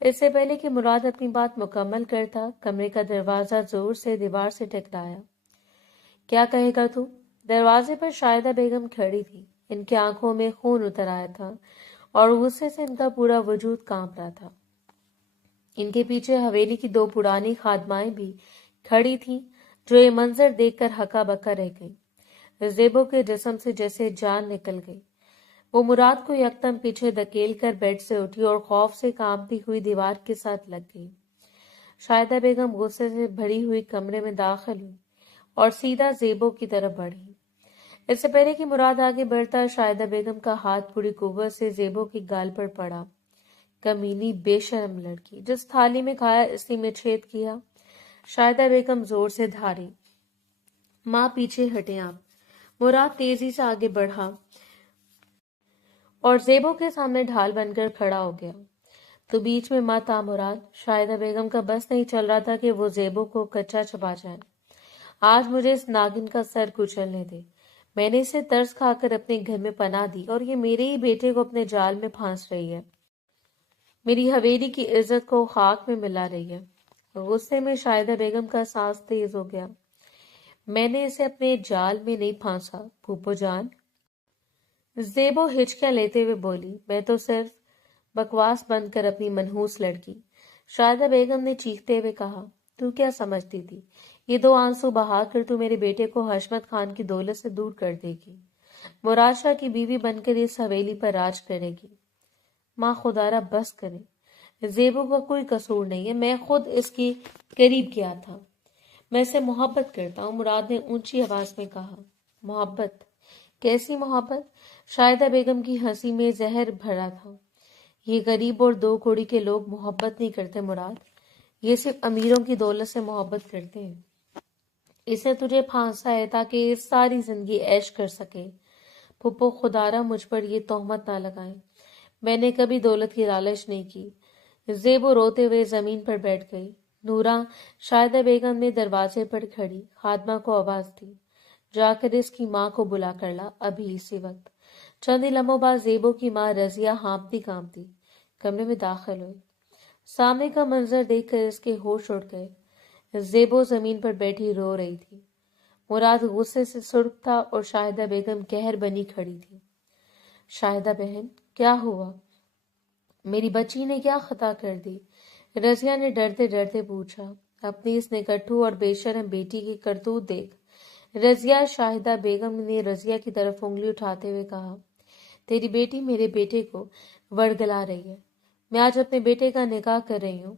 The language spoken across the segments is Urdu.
اس سے پہلے کہ مراد اپنی بات مکمل کرتا کمرے کا دروازہ زور سے دیوار سے ٹکرایا۔ کیا کہے گا تو؟ دروازے پر شاہدہ بیگم کھڑی تھی۔ ان کی آنکھوں میں خون اتر آیا تھا اور غصے سے ان کا پورا وجود کانپ رہا تھا۔ ان کے پیچھے حویلی کی دو پرانی خادمائیں بھی کھڑی تھیں جو یہ منظر دیکھ کر ہکا بکا رہ گئی۔ زیبو کے جسم سے جیسے جان نکل گئی۔ وہ مراد کو یکدم پیچھے دھکیل کر بیڈ سے اٹھی اور خوف سے کانپتی ہوئی دیوار کے ساتھ لگ گئی۔ شاہدہ بیگم غصے سے بھری ہوئی کمرے میں داخل ہوئی اور سیدھا زیبو کی طرف بڑھی۔ اس سے پہلے کہ مراد آگے بڑھتا شاہدہ بیگم کا ہاتھ پوری قوت سے زیبو کی گال پر پڑا۔ کمینی بے شرم لڑکی، جس تھالی میں کھایا اسی میں چھید کیا۔ شاہدہ بیگم زور سے دھاری۔ ماں پیچھے ہٹیں آپ۔ مراد تیزی سے آگے بڑھا اور زیبو کے سامنے ڈھال بن کر کھڑا ہو گیا۔ تو بیچ میں مت آ مراد۔ شاہدہ بیگم کا بس نہیں چل رہا تھا کہ وہ زیبو کو کچا چبا جائے۔ آج مجھے اس ناگن کا سر کچلنے دے۔ میں نے اسے ترس کھا کر اپنے گھر میں پناہ دی اور یہ میرے ہی بیٹے کو اپنے جال میں پھانس رہی ہے، میری حویلی کی عزت کو خاک میں ملا رہی ہے۔ غصے میں شاہدہ بیگم کا سانس تیز ہو گیا۔ میں نے اسے اپنے جال میں نہیں پھانسا پھوپھو جان۔ زیبو ہچکیاں لیتے ہوئے بولی، میں تو صرف بکواس بند کر اپنی منحوس لڑکی۔ شاہدہ بیگم نے چیختے ہوئے کہا، تو کیا سمجھتی تھی یہ دو آنسو بہا کر تو میرے بیٹے کو حشمت خان کی دولت سے دور کر دے گی، مراد شاہ کی بیوی بن کر اس حویلی پر راج کرے گی؟ ماں خدارہ بس کرے، زیبو کا کوئی قصور نہیں ہے، میں خود اس کے قریب گیا تھا، میں اسے محبت کرتا ہوں، مراد نے اونچی آواز میں کہا۔ محبت؟ کیسی محبت؟ شاہدہ بیگم کی ہنسی میں زہر بھرا تھا۔ یہ غریب اور دو کوڑی کے لوگ محبت نہیں کرتے مراد، یہ صرف امیروں کی دولت سے محبت کرتے ہیں۔ اسے تجھے پھانسا ہے تاکہ یہ ساری زندگی عیش کر سکے۔ پھپھو خدارہ مجھ پر یہ تہمت نہ لگائیں، میں نے کبھی دولت کی لالچ نہیں کی۔ زیبو روتے ہوئے زمین پر بیٹھ گئی۔ نورا، شاہدہ بیگم نے دروازے پر کھڑی خادمہ کو آواز دی، جا کر اس کی ماں کو بلا کر لا، ابھی اسی وقت۔ چند ہی لمحوں بعد زیبو کی ماں رضیہ ہانپتی کانپتی کمرے میں داخل ہوئی۔ سامنے کا منظر دیکھ کر اس کے ہوش اڑ گئے۔ زیبو زمین پر بیٹھی رو رہی تھی۔ مراد غصے سے سرخ تھا اور شاہدہ بیگم قہر بنی کھڑی تھی۔ شاہدہ بہن، کیا ہوا؟ میری بچی نے کیا خطا کر دی؟ رضیہ نے ڈرتے ڈرتے پوچھا۔ اپنی اس نکٹھو اور بے شرم بیٹی کی کرتوت دیکھ رضیہ، شاہدہ بیگم نے رضیہ کی طرف انگلی اٹھاتے ہوئے کہا، تیری بیٹی میرے بیٹے کو ورگلا رہی ہے۔ میں آج اپنے بیٹے کا نکاح کر رہی ہوں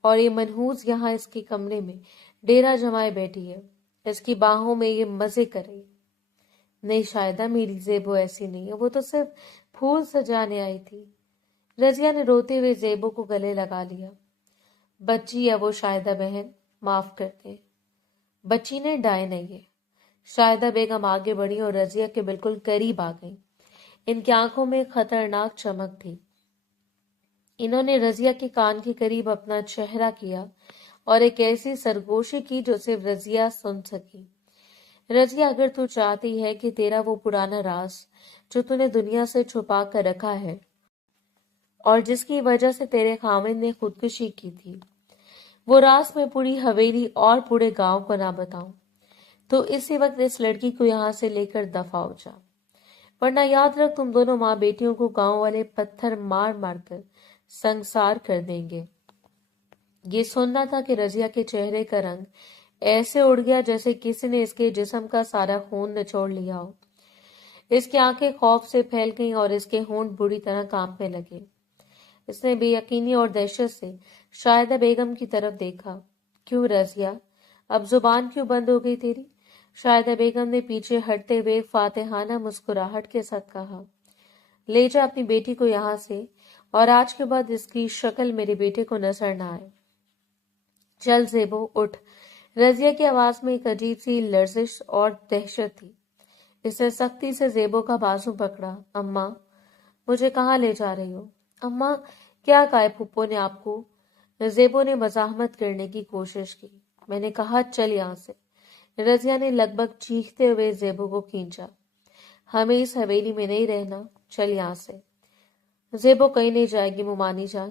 اور یہ منحوس یہاں اس کے کمرے میں ڈیرا جمائے بیٹھی ہے، اس کی باہوں میں یہ مزے کر رہی۔ نہیں شاہدہ، میری زیبو ایسی نہیں ہے، وہ تو صرف پھول سجانے آئی تھی۔ رضیہ نے روتے ہوئے زیبو کو گلے لگا لیا۔ بچی ہے وہ شاہدہ بہن، معاف کر دیں۔ بچی نے ڈائے نہیں ہے۔ شاہدہ بیگم آگے بڑھی اور رضیہ کے بالکل قریب آ گئی۔ ان کی آنکھوں میں خطرناک چمک تھی۔ انہوں نے رضیہ کے کان کے قریب اپنا چہرہ کیا اور ایک ایسی سرگوشی کی جو صرف رضیہ سن سکی۔ رضیہ، اگر تو چاہتی ہے کہ تیرا وہ پرانا راز جو تو نے دنیا سے چھپا کر رکھا ہے اور جس کی وجہ سے تیرے خاوند نے خودکشی کی تھی، وہ راز میں پوری حویلی اور پورے گاؤں کو نہ بتاؤں، تو اسی وقت اس لڑکی کو یہاں سے لے کر دفع ہو جا، ورنہ یاد رکھ تم دونوں ماں بیٹیوں کو گاؤں والے پتھر مار مار کر سنگسار کر دیں گے۔ یہ سننا تھا کہ رضیہ کے چہرے کا رنگ ایسے اڑ گیا جیسے کسی نے اس کے جسم کا سارا خون نچوڑ لیا ہو۔ اس کی آنکھیں خوف سے پھیل گئیں اور اس کے ہونٹ بری طرح کانپنے لگے۔ اس نے بے یقینی اور دہشت سے شاہدہ بیگم کی طرف دیکھا۔ کیوں رضیہ، اب زبان کیوں بند ہو گئی تیری؟ شاہدہ بیگم نے پیچھے ہٹتے ہوئے فاتحانہ مسکراہٹ کے ساتھ کہا، لے جا اپنی بیٹی کو یہاں سے، اور آج کے بعد اس کی شکل میرے بیٹے کو نظر نہ آئے۔ چل زیبو، اٹھ۔ رضیہ کی آواز میں ایک عجیب سی لرزش اور دہشت تھی۔ اس نے سختی سے زیبو کا بازو پکڑا۔ اماں، مجھے کہاں لے جا رہی ہو؟ اماں، کیا کہا ہے پھپھو نے آپ کو؟ زیبو نے مزاحمت کرنے کی کوشش کی۔ میں نے کہا چل یہاں سے۔ رضیہ نے لگ بھگ چیختے ہوئے زیبو کو کھینچا۔ ہمیں اس حویلی میں نہیں رہنا، چل یہاں سے۔ زیبو کہیں نہیں جائے گی مومانی جان۔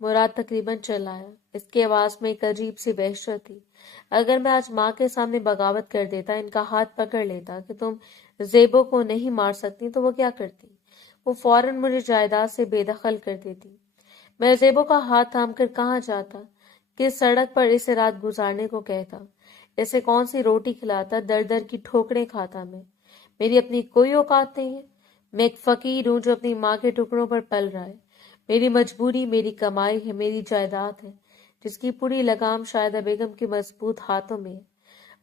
مراد تقریباً چل آیا۔ اس کی آواز میں ایک عجیب سی وحشت تھی۔ اگر میں آج ماں کے سامنے بغاوت کر دیتا، ان کا ہاتھ پکڑ لیتا کہ تم زیبو کو نہیں مار سکتی، تو وہ کیا کرتی؟ وہ فوراً مجھے جائیداد سے بے دخل کر دیتی۔ میں زیبو کا ہاتھ تھام کر کہاں جاتا، کس سڑک پر اسے رات گزارنے کو کہتا، اسے کون سی روٹی کھلاتا، در در کی ٹھوکریں کھاتا میں۔ میری اپنی کوئی اوقات نہیں ہے۔ میں ایک فقیر ہوں جو اپنی ماں کے ٹکڑوں پر پل رہا ہے۔ میری مجبوری میری کمائی ہے، میری جائیداد ہے، جس کی پوری لگام شاہدہ بیگم کے مضبوط ہاتھوں میں ہے۔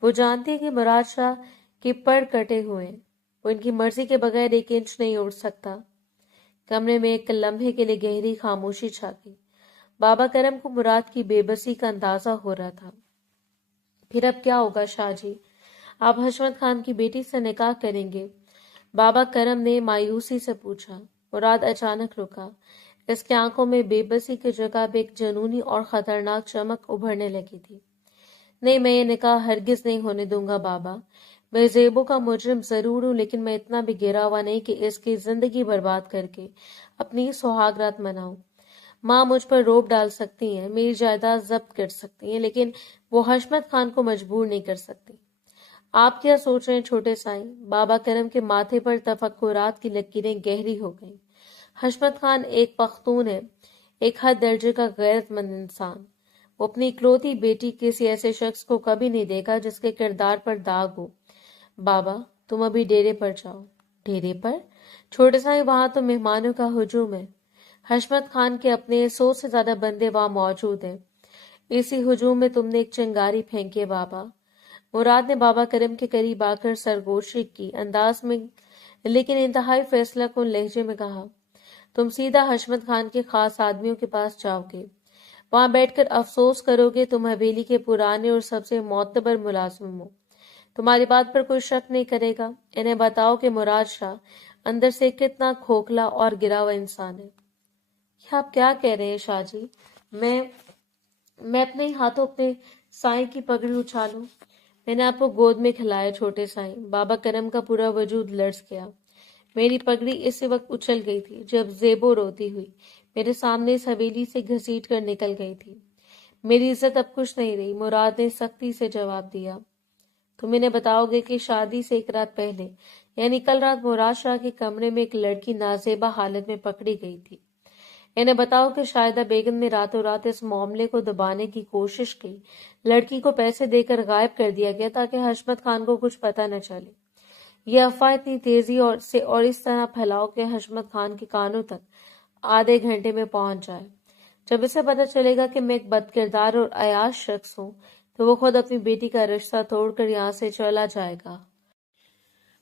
وہ جانتی ہے کہ مراد شاہ کے پر کٹے ہوئے ہیں، وہ ان کی مرضی کے بغیر ایک انچ نہیں اڑ سکتا۔ کمرے میں ایک لمحے کے لیے گہری خاموشی چھا گئی۔ بابا کرم کو مراد کی بے بسی کا اندازہ ہو رہا تھا۔ پھر اب کیا ہوگا شاہ جی؟ آپ حشمت خان کی بیٹی سے نکاح کریں گے؟ بابا کرم نے مایوسی سے پوچھا۔ مراد اچانک رکا۔ اس کی آنکھوں میں بے بسی کی جگہ پہ ایک جنونی اور خطرناک چمک ابھرنے لگی تھی۔ نہیں، میں یہ نکاح ہرگز نہیں ہونے دوں گا بابا۔ میں زیبو کا مجرم ضرور ہوں، لیکن میں اتنا بھی گرا ہوا نہیں کہ اس کی زندگی برباد کر کے اپنی سہاگ رات مناؤں۔ ماں مجھ پر روب ڈال سکتی ہیں، میری جائیداد ضبط کر سکتی ہیں، لیکن وہ حشمت خان کو مجبور نہیں کر سکتی۔ آپ کیا سوچ رہے ہیں چھوٹے سائیں؟ بابا کرم کے ماتھے پر تفکرات کی لکیریں گہری ہو گئیں۔ حشمت خان ایک پختون ہے، ایک حد درجے کا غیرت مند انسان۔ وہ اپنی اکلوتی بیٹی کسی ایسے شخص کو کبھی نہیں دیکھا جس کے کردار پر داغ ہو۔ بابا تم ابھی ڈیرے پر جاؤ۔ ڈیرے پر؟ چھوٹے سائیں وہاں تو مہمانوں کا ہجوم ہے۔ حشمت خان کے اپنے 100 سے زیادہ بندے وہاں موجود ہیں۔ اسی ہجوم میں تم نے ایک چنگاری پھینکی ہے بابا۔ مراد نے بابا کرم کے قریب آ کر سرگوشی کی انداز میں لیکن انتہائی فیصلہ کن لہجے میں کہا، تم سیدھا حشمت خان کے خاص آدمیوں کے پاس جاؤ گے، وہاں بیٹھ کر افسوس کرو گے تم حویلی کے پرانے اور سب سے معتبر ملازم ہو۔ تمہاری بات پر کوئی شک نہیں کرے گا۔ انہیں بتاؤ کہ مراد شاہ اندر سے کتنا کھوکھلا اور گرا ہوا انسان ہے۔ آپ کیا کہہ رہے ہیں شاہ جی؟ میں اپنے ہی ہاتھوں اپنے سائیں کی پگڑی اچھالوں؟ میں نے آپ کو گود میں کھلایا چھوٹے سائیں۔ بابا کرم کا پورا وجود لرز گیا۔ میری پگڑی اسی وقت اچھل گئی تھی جب زیبو روتی ہوئی میرے سامنے اس حویلی سے گھسیٹ کر نکل گئی تھی۔ میری عزت اب کچھ نہیں رہی، مراد نے سختی سے جواب دیا۔ تم انہیں بتاؤ گے کہ شادی سے ایک رات پہلے یعنی کل رات مراد شاہ کے کمرے میں ایک لڑکی نازیبا حالت میں پکڑی گئی تھی۔ انہیں بتاؤ کہ شاہدہ بیگم نے راتوں رات اس معاملے کو دبانے کی کوشش کی، لڑکی کو پیسے دے کر غائب کر دیا گیا تاکہ حشمت خان کو کچھ پتہ نہ چلے۔ یہ افواہ اتنی تیزی اور اس طرح پھیلاؤ کہ حشمت خان کے کانوں تک آدھے گھنٹے میں پہنچ جائے۔ جب اسے پتہ چلے گا کہ میں ایک بد کردار اور عیاش شخص ہوں تو وہ خود اپنی بیٹی کا رشتہ توڑ کر یہاں سے چلا جائے گا۔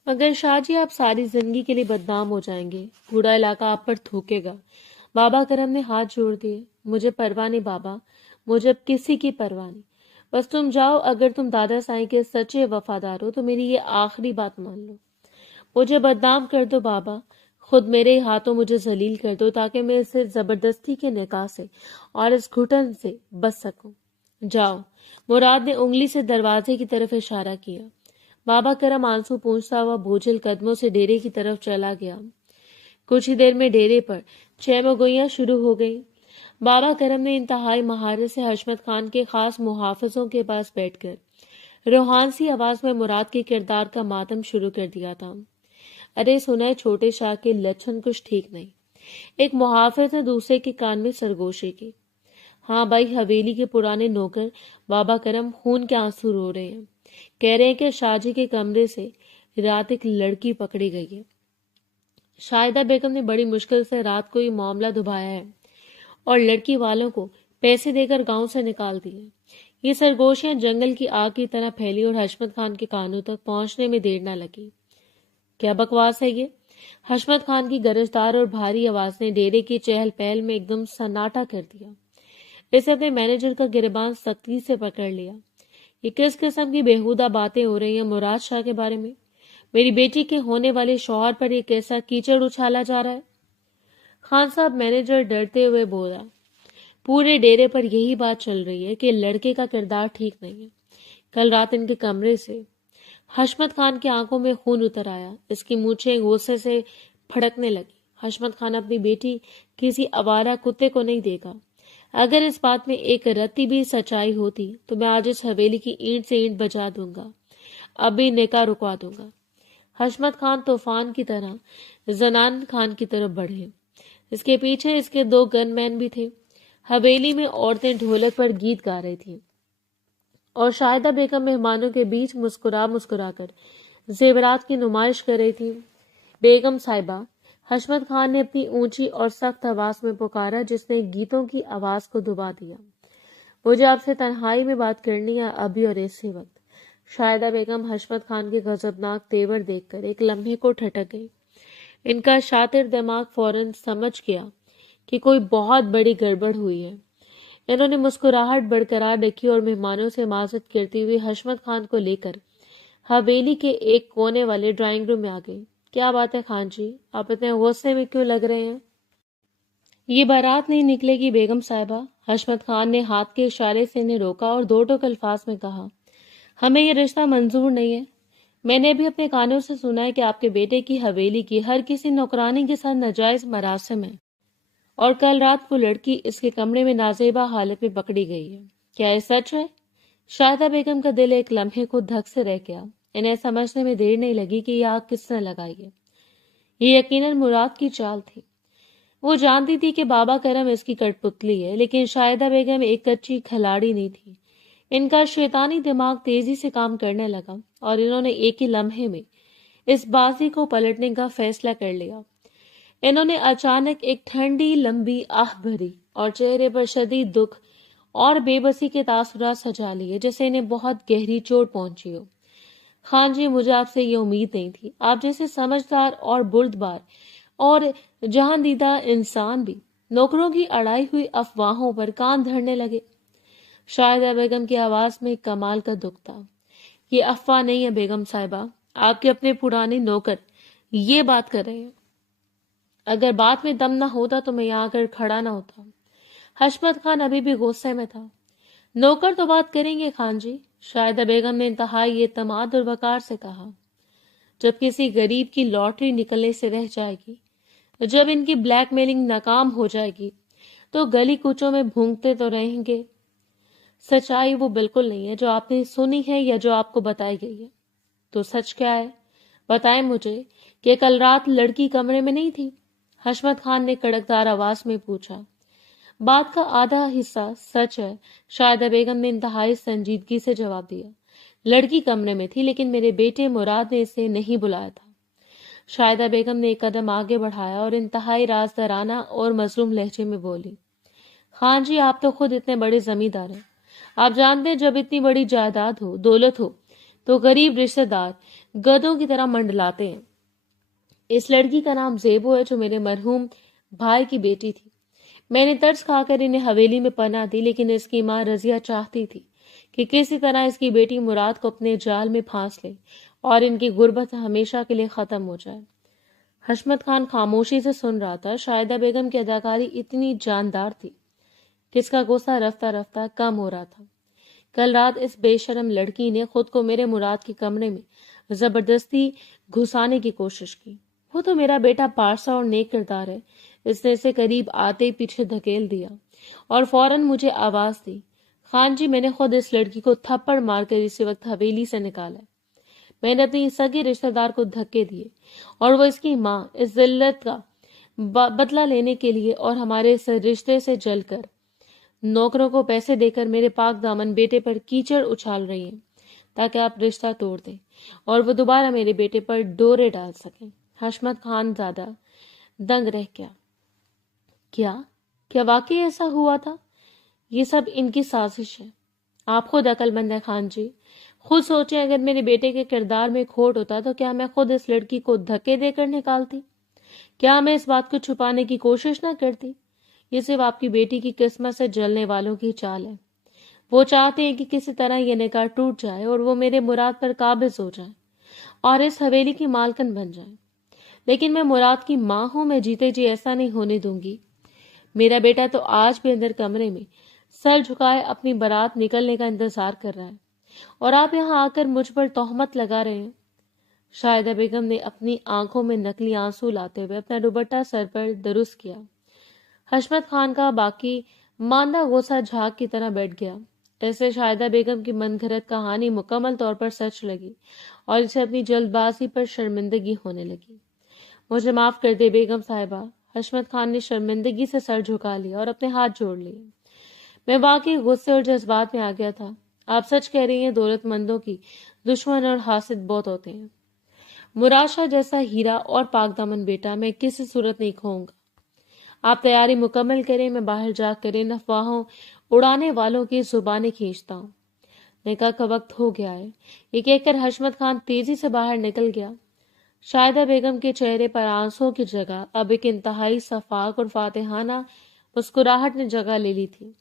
مگر شاہ جی آپ ساری زندگی کے لیے بدنام ہو جائیں گے، پورا علاقہ آپ پر تھوکے گا۔ بابا کرم نے ہاتھ جوڑ دیے۔ مجھے پرواہ نہیں بابا، مجھے اب کسی کی پرواہ نہیں۔ بس تم جاؤ، اگر تم دادا سائیں کے سچے وفادار ہو تو میری یہ آخری بات مان لو۔ مجھے بدنام کر دو بابا، خود میرے ہاتھوں مجھے ذلیل کر دو تاکہ میں اس زبردستی کے نکاح سے اور اس گھٹن سے بچ سکوں۔ جاؤ۔ مراد نے انگلی سے دروازے کی طرف اشارہ کیا۔ بابا کرم آنسو پونچھتا ہوا بوجھل قدموں سے ڈیرے کی طرف چلا گیا۔ کچھ ہی دیر میں ڈیرے پر چیمو گوئیاں شروع ہو گئیں۔ بابا کرم نے انتہائی مہارت سے حشمت خان کے خاص محافظوں کے پاس بیٹھ کر روحان سی آواز میں مراد کے کردار کا ماتم شروع کر دیا تھا۔ ارے سنا چھوٹے شاہ کے لچھن کچھ ٹھیک نہیں۔ ایک محافظ نے دوسرے کے کان میں سرگوشی کی۔ ہاں بھائی، حویلی کے پرانے نوکر بابا کرم خون کے آنسو رو رہے ہیں، کہہ رہے ہیں کہ شاہ جی کے کمرے سے رات ایک لڑکی پکڑی گئی ہے۔ شاہدہ بیگم نے بڑی مشکل سے رات کو یہ معاملہ دبایا ہے اور لڑکی والوں کو پیسے دے کر گاؤں سے نکال دیے۔ یہ سرگوشیاں جنگل کی آگ کی طرح پھیلی اور حشمت خان کے کانوں تک پہنچنے میں دیر نہ لگی۔ کیا بکواس ہے یہ؟ حشمت خان کی گرجدار اور بھاری آواز نے ڈیرے کی چہل پہل میں ایک دم سناٹا کر دیا۔ اسے اپنے مینیجر کا گریبان سختی سے پکڑ لیا۔ یہ کس قسم کی بےہودہ باتیں ہو رہی ہیں مراد شاہ کے بارے میں؟ میری بیٹی کے ہونے والے شوہر پر یہ کیسا کیچڑ اچھالا جا رہا ہے؟ خان صاحب، مینیجر ڈرتے ہوئے بولا، پورے ڈیرے پر یہی بات چل رہی ہے کہ لڑکے کا کردار ٹھیک نہیں ہے۔ کل رات ان کے کمرے سے… حشمت خان کی آنکھوں میں خون اتر آیا، اس کی مونچھیں غصے سے پھڑکنے لگی۔ حشمت خان اپنی بیٹی کسی آوارہ کتے کو نہیں دے گا۔ اگر اس بات میں ایک رتی بھی سچائی ہوتی تو میں آج اس حویلی کی اینٹ سے اینٹ بجا دوں گا، ابھی نکاح رکوا دوں گا۔ حشمت خان طوفان کی طرح زنان خان کی طرف بڑھے۔ اس کے پیچھے اس کے 2 گن مین بھی تھے۔ حویلی میں عورتیں ڈھولک پر گیت گا رہی تھیں اور شاہدہ بیگم مہمانوں کے بیچ مسکرا مسکرا کر زیورات کی نمائش کر رہی تھی۔ بیگم صاحبہ، حشمت خان نے اپنی اونچی اور سخت آواز میں پکارا جس نے گیتوں کی آواز کو دبا دیا۔ مجھے آپ سے تنہائی میں بات کرنی ہے، ابھی اور اسی وقت۔ شاہدہ بیگم حشمت خان کے غضبناک تیور دیکھ کر ایک لمحے کو ٹھٹک گئی۔ ان کا شاطر دماغ فوراً سمجھ گیا کہ کوئی بہت بڑی گڑبڑ ہوئی ہے۔ انہوں نے مسکراہٹ برقرار رکھی اور مہمانوں سے معذرت کرتے ہوئے حشمت خان کو لے کر حویلی کے ایک کونے والے ڈرائنگ روم میں آ گئی۔ کیا بات ہے خان جی، آپ اتنے غصے میں کیوں لگ رہے ہیں؟ یہ بارات نہیں نکلے گی بیگم صاحبہ۔ حشمت خان نے ہاتھ کے اشارے سے انہیں روکا اور 2 ٹوک الفاظ میں کہا، ہمیں یہ رشتہ منظور نہیں ہے۔ میں نے بھی اپنے کانوں سے سنا ہے کہ آپ کے بیٹے کی حویلی کی ہر کسی نوکرانی کے ساتھ ناجائز مراسم ہے، اور کل رات وہ لڑکی اس کے کمرے میں نازیبا حالت میں پکڑی گئی ہے۔ کیا یہ سچ ہے؟ شاہدہ بیگم کا دل ایک لمحے کو دھک سے رہ گیا۔ انہیں سمجھنے میں دیر نہیں لگی کہ یہ آگ کس نے لگائی ہے۔ یہ یقیناً مراد کی چال تھی۔ وہ جانتی تھی کہ بابا کرم اس کی کٹ پتلی ہے، لیکن شاہدہ بیگم ایک کچی کھلاڑی نہیں تھی۔ ان کا شیطانی دماغ تیزی سے کام کرنے لگا اور انہوں نے ایک ہی لمحے میں اس بازی کو پلٹنے کا فیصلہ کر لیا۔ انہوں نے اچانک ایک ٹھنڈی لمبی آہ بھری اور چہرے پر شدید دکھ اور بے بسی کے تاثرات سجا لیے، جیسے انہیں بہت گہری چوٹ پہنچی ہو۔ خان جی، مجھے آپ سے یہ امید نہیں تھی۔ آپ جیسے سمجھدار اور بردبار اور جہاں دیدہ انسان بھی نوکروں کی اڑائی ہوئی افواہوں پر کان دھرنے لگے۔ شاہدہ بیگم کی آواز میں کمال کا دکھ تھا۔ یہ افواہ نہیں ہے بیگم صاحبہ، آپ کے اپنے پرانے نوکر یہ بات کر رہے ہیں۔ اگر بات میں دم نہ ہوتا تو میں یہاں کر کھڑا نہ ہوتا۔ حشمت خان ابھی بھی غصے میں تھا۔ نوکر تو بات کریں گے خان جی، شاہدہ بیگم نے انتہائی اعتماد اور وقار سے کہا۔ جب کسی غریب کی لاٹری نکلنے سے رہ جائے گی، جب ان کی بلیک میلنگ ناکام ہو جائے گی، تو گلی کوچوں میں بھونکتے تو رہیں گے۔ سچائی وہ بالکل نہیں ہے جو آپ نے سنی ہے یا جو آپ کو بتائی گئی ہے۔ تو سچ کیا ہے؟ بتائیں مجھے کہ کل رات لڑکی کمرے میں نہیں تھی؟ حشمت خان نے کڑکدار آواز میں پوچھا۔ بات کا آدھا حصہ سچ ہے، شاہدہ بیگم نے انتہائی سنجیدگی سے جواب دیا۔ لڑکی کمرے میں تھی، لیکن میرے بیٹے مراد نے اسے نہیں بلایا تھا۔ شاہدہ بیگم نے ایک قدم آگے بڑھایا اور انتہائی رازدارانہ اور مظلوم لہجے میں بولی، خان جی، آپ تو خود اتنے بڑے زمیندار ہیں۔ آپ جانتے ہیں جب اتنی بڑی جائیداد ہو، دولت ہو، تو غریب رشتہ دار گدوں کی طرح منڈلاتے ہیں۔ اس لڑکی کا نام زیبو ہے، جو میرے مرحوم بھائی کی بیٹی تھی۔ میں نے ترس کھا کر انہیں حویلی میں پناہ دی، لیکن اس کی ماں رضیہ چاہتی تھی کہ کسی طرح اس کی بیٹی مراد کو اپنے جال میں پھانس لے اور ان کی غربت ہمیشہ کے لیے ختم ہو جائے۔ حشمت خان خاموشی سے سن رہا تھا۔ شاہدہ بیگم کی اداکاری اتنی جاندار تھی کہ اس کا غصہ رفتہ رفتہ کم ہو رہا تھا۔ کل رات اس بے شرم لڑکی نے خود کو میرے مراد کے کمرے میں زبردستی گھسانے کی کوشش کی۔ وہ تو میرا بیٹا پارسا اور نیک کردار ہے۔ اس نے اسے قریب آتے ہی پیچھے دھکیل دیا اور فوراً مجھے آواز دی۔ خان جی، میں نے خود اس لڑکی کو تھپڑ مار کر اسی وقت حویلی سے نکالا۔ میں نے اپنی سگے رشتہ دار کو دھکے دیے اور وہ اس کی ماں اس ذلت کا بدلہ لینے کے لیے اور ہمارے اس رشتے سے جل کر نوکروں کو پیسے دے کر میرے پاک دامن بیٹے پر کیچڑ اچھال رہی ہیں تاکہ آپ رشتہ توڑ دیں اور وہ دوبارہ میرے بیٹے پر ڈورے ڈال سکیں۔ حشمت خان زیادہ دنگ رہ گیا۔ کیا واقعی ایسا ہوا تھا؟ یہ سب ان کی سازش ہے۔ آپ خود عقل مند ہیں خان جی، خود سوچیں، اگر میرے بیٹے کے کردار میں کھوٹ ہوتا تو کیا میں خود اس لڑکی کو دھکے دے کر نکالتی؟ کیا میں اس بات کو چھپانے کی کوشش نہ کرتی؟ یہ صرف آپ کی بیٹی کی قسمت سے جلنے والوں کی چال ہے۔ وہ چاہتے ہیں کہ کسی طرح یہ نکاح ٹوٹ جائے اور وہ میرے مراد پر قابض ہو جائیں اور اس حویلی کی مالکن بن جائیں۔ لیکن میں مراد کی ماں ہوں، میں جیتے جی ایسا نہیں ہونے دوں گی۔ میرا بیٹا تو آج بھی اندر کمرے میں سر جھکائے اپنی بارات نکلنے کا انتظار کر رہا ہے اور آپ یہاں آ کر مجھ پر تہمت لگا رہے ہیں۔ شاہدہ بیگم نے اپنی آنکھوں میں نکلی آنسو لاتے ہوئے اپنا دوپٹہ سر پر درست کیا۔ حشمت خان کا باقی ماندہ غوثہ جھاگ کی طرح بیٹھ گیا۔ ایسے شاہدہ بیگم کی من گھڑت کہانی مکمل طور پر سچ لگی اور اسے اپنی جلد بازی پر شرمندگی ہونے لگی۔ مجھے معاف کر دے بیگم صاحبہ، حشمت خان نے شرمندگی سے سر جھکا لیا اور اپنے ہاتھ جوڑ لیے۔ میں واقعی غصے اور جذبات میں آ گیا تھا۔ آپ سچ کہہ رہی ہیں، دولت مندوں کی دشمن اور حاسد بہت ہوتے ہیں۔ مراد شاہ جیسا ہیرا اور پاک دامن بیٹا میں کسی صورت نہیں کھوؤں گا۔ آپ تیاری مکمل کریں، میں باہر جا کر ان افواہوں اڑانے والوں کی زبانیں کھینچتا ہوں۔ نکاح کا وقت ہو گیا ہے، یہ کہہ کر حشمت خان تیزی سے باہر نکل گیا۔ شاہدہ بیگم کے چہرے پر آنسوؤں کی جگہ اب ایک انتہائی شفاق اور فاتحانہ مسکراہٹ نے جگہ لے لی تھی۔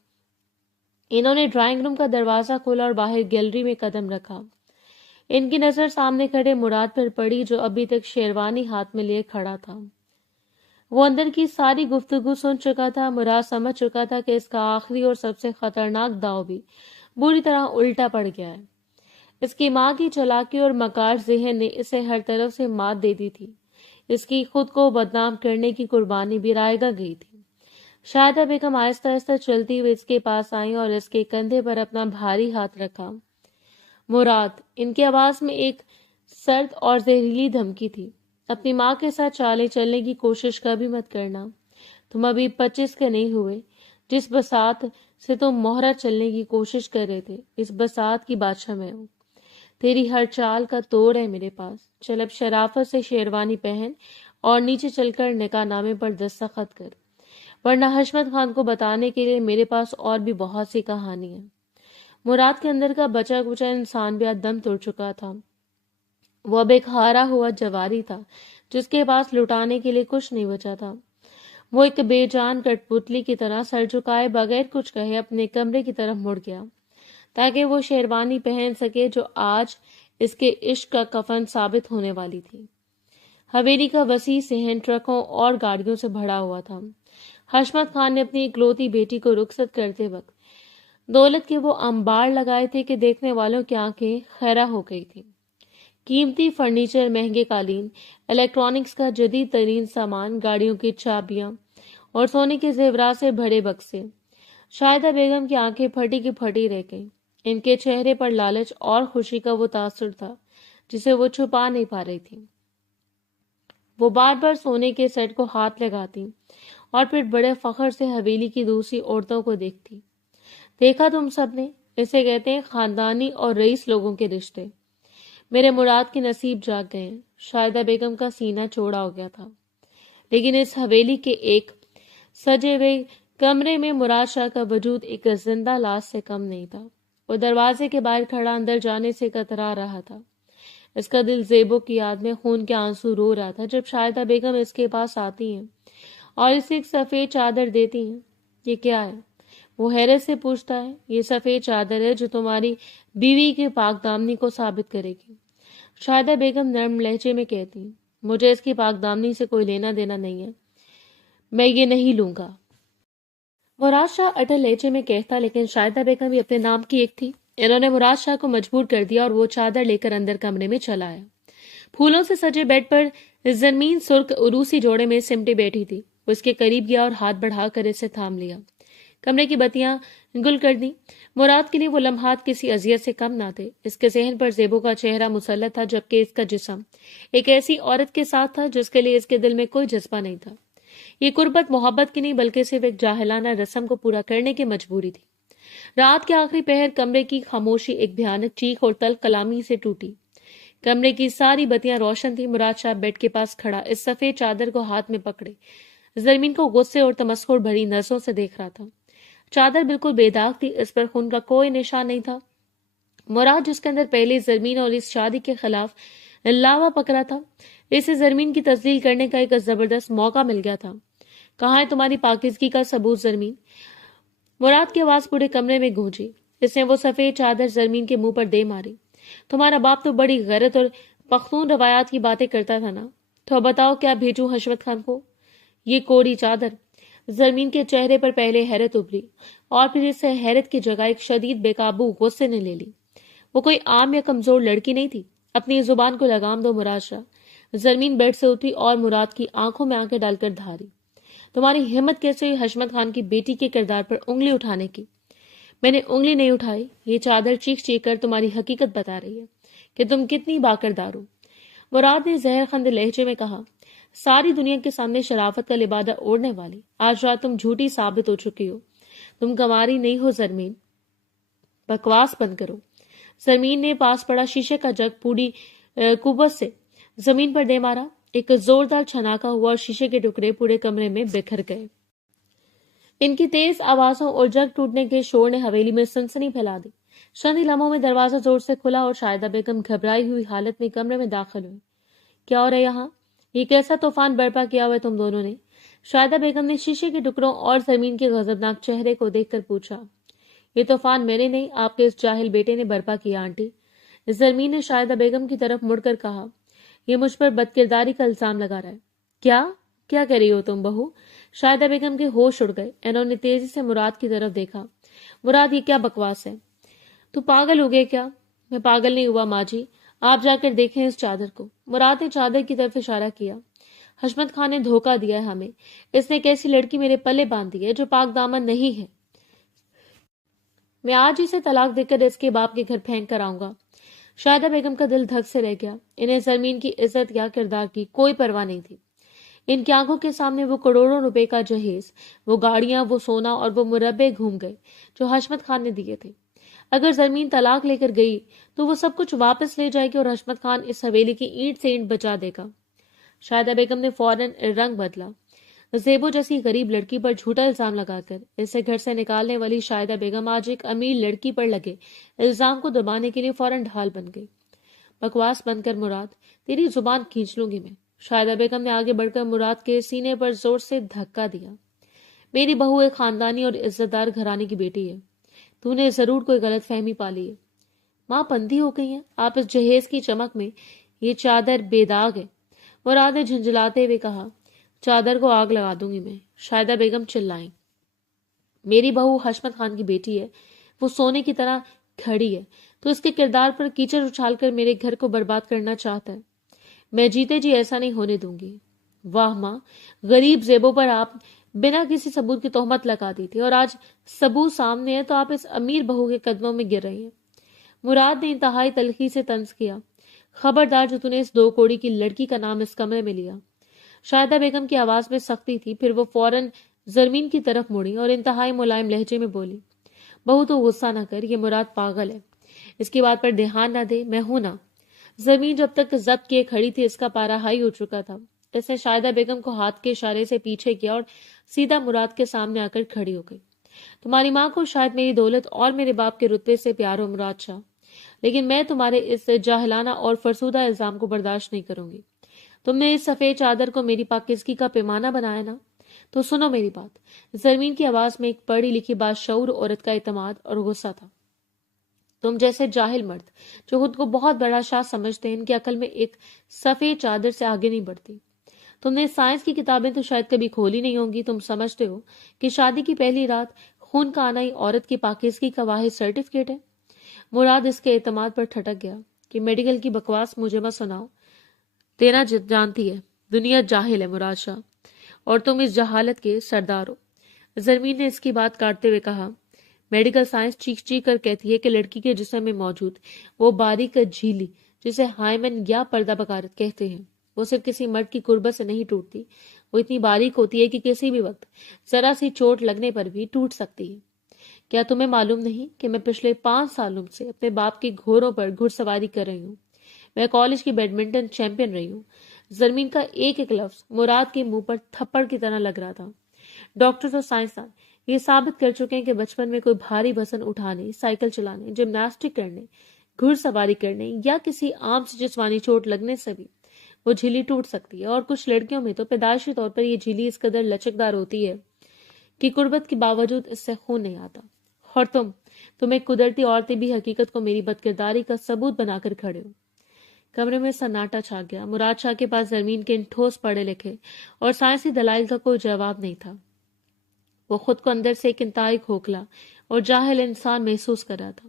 انہوں نے ڈرائنگ روم کا دروازہ کھولا اور باہر گیلری میں قدم رکھا۔ ان کی نظر سامنے کھڑے مراد پر پڑی، جو ابھی تک شیروانی ہاتھ میں لیے کھڑا تھا۔ وہ اندر کی ساری گفتگو سن چکا تھا۔ مراد سمجھ چکا تھا کہ اس کا آخری اور سب سے خطرناک داؤ بھی بری طرح الٹا پڑ گیا ہے۔ اس کی ماں کی چالاکی اور مکار ذہن نے اسے ہر طرف سے مات دے دی تھی۔ اس کی خود کو بدنام کرنے کی قربانی بھی رائے گا گئی تھی۔ شاہدہ بیگم آہستہ آہستہ چلتی ہوئی اس کے پاس آئیں اور اس کے کندھے پر اپنا بھاری ہاتھ رکھا۔ مراد، ان کی آواز میں ایک سرد اور زہریلی دھمکی تھی، اپنی ماں کے ساتھ چالیں چلنے کی کوشش کبھی مت کرنا۔ تم ابھی 25 کے نہیں ہوئے۔ جس بساط سے تم مہرہ چلنے کی کوشش کر رہے تھے، اس بساط کی بادشاہ میں ہوں۔ تیری ہر چال کا توڑ ہے میرے پاس۔ چل اب شرافت سے شیروانی پہن اور نیچے چل کر نکاح نامے پر دستخط کر، ورنہ حشمت خان کو بتانے کے لیے میرے پاس اور بھی بہت سی کہانی ہیں۔ مراد کے اندر کا بچا کچا انسان بھی دم توڑ چکا تھا۔ وہ اب ایک ہارا ہوا جواری تھا جس کے پاس لٹانے کے لیے کچھ نہیں بچا تھا۔ وہ ایک بے جان کٹ پتلی کی طرح سر جھکائے بغیر کچھ کہے اپنے کمرے کی طرف مڑ گیا تاکہ وہ شیروانی پہن سکے جو آج اس کے عشق کا کفن ثابت ہونے والی تھی۔ حویلی کا وسیع صحن ٹرکوں اور گاڑیوں سے بھرا ہوا تھا۔ حشمت خان نے اپنی اکلوتی بیٹی کو رخصت کرتے وقت دولت کے وہ انبار لگائے تھے کہ دیکھنے والوں کی آنکھیں خیرہ ہو گئی تھی۔ قیمتی فرنیچر، مہنگے قالین، الیکٹرانکس کا جدید ترین سامان، گاڑیوں کی چابیاں اور سونے کے زیورات سے بھرے بکسے۔ شاہدہ بیگم کی آنکھیں پھٹی کی پھٹی رہ گئیں۔ ان کے چہرے پر لالچ اور خوشی کا وہ تاثر تھا جسے وہ چھپا نہیں پا رہی تھی۔ وہ بار بار سونے کے سیٹ کو ہاتھ لگاتی اور پھر بڑے فخر سے حویلی کی دوسری عورتوں کو دیکھتی۔ دیکھا تم سب نے، اسے کہتے ہیں خاندانی اور رئیس لوگوں کے رشتے۔ میرے مراد کے نصیب جاگ گئے ہیں۔ شاہدہ بیگم کا سینہ چوڑا ہو گیا تھا، لیکن اس حویلی کے ایک سجے ہوئے کمرے میں مراد شاہ کا وجود ایک زندہ لاش سے کم نہیں تھا۔ وہ دروازے کے باہر کھڑا اندر جانے سے کترا رہا تھا۔ اس کا دل زیبو کی یاد میں خون کے آنسو رو رہا تھا جب شاہدہ بیگم اس کے پاس آتی ہیں اور اسے ایک سفید چادر دیتی ہیں۔ یہ کیا ہے؟ وہ حیرت سے پوچھتا ہے۔ یہ سفید چادر ہے جو تمہاری بیوی کے پاک دامنی کو ثابت کرے گی۔ شاہدہ بیگم نرم لہجے میں کہتی ہیں، مجھے اس کی پاک دامنی سے کوئی لینا دینا نہیں ہے، میں یہ نہیں لوں گا۔ مراد شاہ اٹل لہجے میں کہتا، لیکن شاہدہ بیگم بھی اپنے نام کی ایک تھی۔ انہوں نے مراد شاہ کو مجبور کر دیا اور وہ چادر لے کر اندر کمرے میں چلا آیا۔ پھولوں سے سجے بیڈ پر زرمین سرخ عروسی جوڑے میں سمٹی بیٹھی تھی۔ وہ اس کے قریب گیا اور ہاتھ بڑھا کر اسے تھام لیا۔ کمرے کی بتیاں گل کر دیں۔ مراد کے لیے وہ لمحات کسی اذیت سے کم نہ تھے۔ اس کے ذہن پر زیبو کا چہرہ مسلط تھا، جبکہ اس کا جسم ایک ایسی عورت کے ساتھ تھا جس کے لیے اس کے دل میں کوئی جذبہ نہیں تھا۔ یہ قربت محبت کی نہیں بلکہ صرف ایک جاہلانہ رسم کو پورا کرنے کی مجبوری تھی۔ رات کے آخری پہر کمرے کی خاموشی ایک بھیانک چیخ اور تلخ کلامی سے ٹوٹی۔ کمرے کی ساری بتیاں روشن تھیں۔ مراد شاہ بیڈ کے پاس کھڑا اس سفید چادر کو ہاتھ میں پکڑے زرمین کو غصے اور تمسخر بھری نظروں سے دیکھ رہا تھا۔ چادر بالکل بے داغ تھی، اس پر خون کا کوئی نشان نہیں تھا۔ مراد جس کے اندر پہلے زرمین اور اس شادی کے خلاف لاوا پکڑا تھا، اسے زرمین کی تسلیل کرنے کا ایک زبردست موقع مل گیا تھا۔ کہاں ہے تمہاری پاکیزگی کا ثبوت زرمین؟ مراد کی آواز پورے کمرے میں گونجی۔ اس نے وہ سفید چادر زرمین کے منہ پر دے ماری۔ تمہارا باپ تو بڑی غیرت اور پختون روایات کی باتیں کرتا تھا نا، تو بتاؤ کیا بھیجوں حشمت خان کو؟ یہ کوڑی چادر۔ زرمین کے چہرے پر پہلے حیرت ابھری اور پھر اس سے حیرت کی جگہ ایک شدید بے قابو غصے نے لے لی۔ وہ کوئی عام یا کمزور لڑکی نہیں تھی۔ اپنی زبان کو لگام دو مراد شاہ۔ زرمین بیڈ سے اٹھی اور مراد کی آنکھوں میں آنکھیں ڈال کر دھاری۔ تمہاری ہمت کیسے ہوئی حشمت خان کی بیٹی کے کردار پر انگلی اٹھانے کی؟ میں نے انگلی نہیں اٹھائی، یہ چادر چیخ چیخ کر تمہاری حقیقت بتا رہی ہے کہ تم کتنی باکردار ہو۔ مراد نے زہر خند لہجے میں کہا، ساری دنیا کے سامنے شرافت کا لبادہ اوڑھنے والی آج رات تم جھوٹی ثابت ہو چکی ہو۔ تم کماری نہیں ہو زرمین، بکواس بند کرو۔ زرمین نے پاس پڑا شیشے کا جگ پوری قوت سے زمین پر دے مارا، ایک زوردار چھناکا ہوا اور شیشے کے ٹکڑے پورے کمرے میں بکھر گئے۔ ان کی تیز آوازوں اور جگ ٹوٹنے کے شور نے حویلی میں سنسنی پھیلا دی۔ چند ہی لمحوں میں دروازہ زور سے کھلا اور شاہدہ بیگم گھبرائی ہوئی حالت میں کمرے میں داخل ہوئی۔ کیا ہو رہا ہے یہاں؟ یہ کیسا طوفان برپا کیا ہوا ہے تم دونوں نے؟ شاہدہ بیگم نے شیشے کے ٹکڑوں اور زمین کے غضبناک چہرے کو دیکھ کر پوچھا۔ یہ طوفان میں نے نہیں، آپ کے اس جاہل بیٹے نے برپا کیا آنٹی۔ زرمین نے شاہدہ بیگم کی طرف مڑ کر کہا، یہ مجھ پر بدکرداری کا الزام لگا رہا ہے۔ کیا کر رہی ہو تم بہو؟ شاہدہ بیگم کے ہوش اڑ گئے۔ انہوں نے تیزی سے مراد کی طرف دیکھا۔ مراد، یہ کیا بکواس ہے؟ تو پاگل ہو گئے کیا؟ میں پاگل نہیں ہوا ماں جی، آپ جا کر دیکھیں اس چادر کو۔ مراد نے چادر کی طرف اشارہ کیا۔ حشمت خان نے دھوکہ دیا ہے ہمیں، اس نے ایک ایسی لڑکی میرے پلے باندھ دی ہے جو پاک دامن نہیں ہے۔ میں آج اسے طلاق دے کر اس کے باپ کے گھر پھینک کر آؤں گا۔ شاہدہ بیگم کا دل دھک سے رہ گیا۔ انہیں زرمین کی عزت یا کردار کی کوئی پرواہ نہیں تھی۔ ان کی آنکھوں کے سامنے وہ کروڑوں روپے کا جہیز، وہ گاڑیاں، وہ سونا اور وہ مربع گھوم گئے جو حشمت خان نے دیے تھے۔ اگر زرمین طلاق لے کر گئی تو وہ سب کچھ واپس لے جائے گی اور حشمت خان اس حویلی کی اینٹ سے اینٹ بچا دے گا۔ شاہدہ بیگم نے فوراً رنگ بدلا۔ زیبو جیسی غریب لڑکی پر جھوٹا الزام لگا کر اسے گھر سے نکالنے والی شاہدہ بیگم آج ایک امیر لڑکی پر لگے الزام کو دبانے کے لیے فوراً ڈھال بن گئی۔ بکواس بند کر مراد، تیری زبان کھینچ لوں گی میں۔ شاہدہ بیگم نے آگے بڑھ کر مراد کے سینے پر زور سے دھکا دیا۔ میری بہو ایک خاندانی اور عزت دار گھرانے کی بیٹی ہے، تو نے ضرور کوئی غلط فہمی پالی ہے۔ ماں بندی ہو گئی ہیں آپ، اس جہیز کی چمک میں یہ چادر بے داغ ہے۔ مراد نے جھنجھلاتے ہوئے کہا، چادر کو آگ لگا دوں گی میں۔ شاہدہ بیگم چلائیں، میری بہو حشمت خان کی بیٹی ہے، وہ سونے کی طرح کھڑی ہے، تو اس کے کردار پر کیچڑ اچھال کر میرے گھر کو برباد کرنا چاہتا ہے۔ میں جیتے جی ایسا نہیں ہونے دوں گی۔ واہ ماں، غریب زیبو پر آپ بنا کسی ثبوت کی تہمت لگا دی تھی اور آج ثبوت سامنے ہے تو آپ اس امیر بہو کے قدموں میں گر رہی ہیں۔ مراد نے انتہائی تلخی سے طنز کیا، خبردار جو تُو نے اس 2 کوڑی کی لڑکی کا نام اس کمرے میں لیا۔ شاہدہ بیگم کی آواز میں سختی تھی، پھر وہ فوراً زرمین کی طرف مڑی اور انتہائی ملائم لہجے میں بولی، بہو تو غصہ نہ کر، یہ مراد پاگل ہے، اس کی بات پر دھیان نہ دے، میں ہوں نا۔ زرمین جب تک ضبط کیے کھڑی تھی اس کا پارا ہائی ہو چکا تھا۔ اس نے شاہدہ بیگم کو ہاتھ کے اشارے سے پیچھے کیا اور سیدھا مراد کے سامنے آ کر کھڑی ہو گئی۔ تمہاری ماں کو شاید میری دولت اور میرے باپ کے رتبے سے پیار ہو مراد شاہ، لیکن میں تمہارے اس جاہلانہ اور فرسودہ الزام کو برداشت نہیں کروں گی۔ تم نے اس سفید چادر کو میری پاکیزگی کا پیمانہ بنایا نا، تو سنو میری بات۔ زرمین کی آواز میں ایک پڑھی لکھی باشعور عورت کا اعتماد اور غصہ تھا۔ تم جیسے جاہل مرد جو خود کو بہت بڑا شاہ سمجھتے ہیں، ان کی عقل میں ایک سفید چادر سے آگے نہیں بڑھتی۔ تم نے سائنس کی کتابیں تو شاید کبھی کھولی نہیں ہوں گی۔ تم سمجھتے ہو کہ شادی کی پہلی رات خون کا آنا ہی عورت کی پاکیزگی کا واحد سرٹیفکیٹ ہے؟ مراد اس کے اعتماد پر ٹھٹک گیا کہ میڈیکل کی بکواس مجھے مت سناؤ، تیرا جانتی ہے دنیا جاہل ہے مراد شاہ، اور تم اس جہالت کے سردار ہو۔ زرمین نے اس کی بات کاٹتے ہوئے کہا، میڈیکل سائنس چیخ چیخ کر کہتی ہے کہ لڑکی کے جسم میں موجود وہ باریک جھیلی جسے ہائمن یا پردہ بکارت کہتے ہیں، وہ صرف کسی مرد کی قربت سے نہیں ٹوٹتی، وہ اتنی باریک ہوتی ہے کہ کسی بھی وقت ذرا سی چوٹ لگنے پر بھی ٹوٹ سکتی ہے۔ کیا تمہیں معلوم نہیں کہ میں پچھلے 5 سالوں سے اپنے باپ کے گھوڑوں پر گھڑ سواری کر رہی ہوں؟ میں کالج کی بیڈمنٹن چیمپئن رہی ہوں۔ زرمین کا ایک ایک لفظ مراد کے منہ پر تھپڑ کی طرح لگ رہا تھا۔ ڈاکٹر اور سائنسدان یہ ثابت کر چکے ہیں کہ بچپن میں کوئی بھاری وزن اٹھانے، سائیکل چلانے، جمناسٹک کرنے، گھڑ سواری کرنے یا کسی عام سے جسمانی چوٹ لگنے سے بھی وہ جھیلی ٹوٹ سکتی ہے، اور کچھ لڑکیوں میں تو پیدائشی طور پر یہ جھیلی اس قدر لچکدار ہوتی ہے کہ قربت کے باوجود اس سے خون نہیں آتا۔ اور تم ایک قدرتی عورتیں بھی حقیقت کو میری بدکرداری کا ثبوت بنا کر کھڑے ہو۔ کمرے میں سناٹا چھا گیا۔ مراد شاہ کے پاس زرمین کے ان ٹھوس پڑھے لکھے اور سائنسی دلائل کا کوئی جواب نہیں تھا۔ وہ خود کو اندر سے ایک انتہائی کھوکھلا اور جاہل انسان محسوس کر رہا تھا۔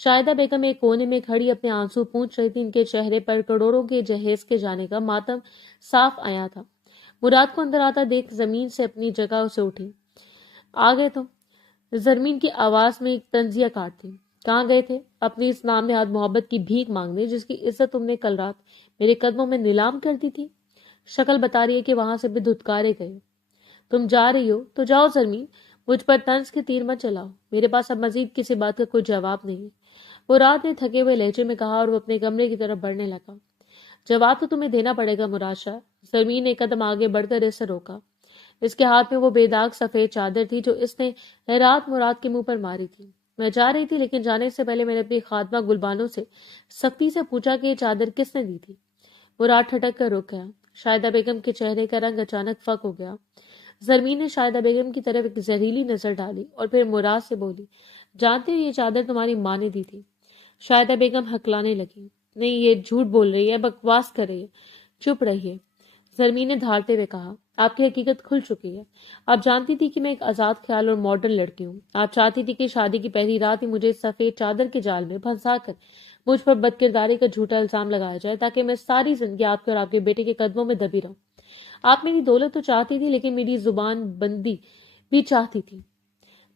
شاہدہ بیگم ایک کونے میں کھڑی اپنے آنسو پونچھ رہی تھی. ان کے چہرے پر کروڑوں کے جہیز کے جانے کا ماتم صاف آیا تھا. مراد کو اندر آتا دیکھ زمین سے اپنی جگہ سے اٹھی. آ گئے تو زرمین کی آواز میں ایک طنزیہ کاٹ تھی. کہاں گئے تھے؟ اپنی اس نام نہاد محبت کی بھیک مانگنے جس کی عزت تم نے کل رات میرے قدموں میں نیلام کر دی تھی. شکل بتا رہی ہے کہ وہاں سے بھی دھتکارے گئے. تم جا رہی ہو تو جاؤ زرمین، مجھ پر طنز کے تیر مت چلاؤ. میرے پاس اب مزید کسی بات کا کوئی جواب نہیں ہے، وہ رات نے تھکے ہوئے لہجے میں کہا، اور وہ اپنے کمرے کی طرف بڑھنے لگا. جواب تو تمہیں دینا پڑے گا مراد شاہ. زرمین نے ایک قدم آگے بڑھ کر اسے روکا. اس کے ہاتھ میں وہ بے داغ سفید چادر تھی جو اس نے رات مراد کے منہ پر ماری تھی. میں جا رہی تھی، لیکن جانے سے پہلے میں نے اپنی خادمہ گلبانو سے سختی سے پوچھا کہ یہ چادر کس نے دی تھی. مراد ٹھٹک کر رک گیا. شاہدہ بیگم کے چہرے کا رنگ اچانک فک ہو گیا. زرمین نے شاہدہ بیگم کی طرف ایک زہریلی نظر ڈالی اور پھر مراد سے بولی، جانتے ہو یہ چادر تمہاری ماں نے دی تھی؟ شاہدہ بیگم ہکلانے لگی. نہیں، یہ جھوٹ بول رہی ہے، بکواس کر رہی ہے. چپ رہیے، زرمین نے دھاڑتے ہوئے کہا. آپ کی حقیقت کھل چکی ہے. آپ جانتی تھی کہ میں ایک آزاد خیال اور ماڈرن لڑکی ہوں. آپ چاہتی تھی کہ شادی کی پہلی رات ہی مجھے سفید چادر کے جال میں پھنسا کر مجھ پر بد کرداری کا جھوٹا الزام لگایا جائے تاکہ میں ساری زندگی آپ کے اور آپ کے بیٹے کے قدموں میں دبی رہوں. آپ میری دولت تو چاہتی تھی، لیکن میری زبان بندی بھی چاہتی تھی.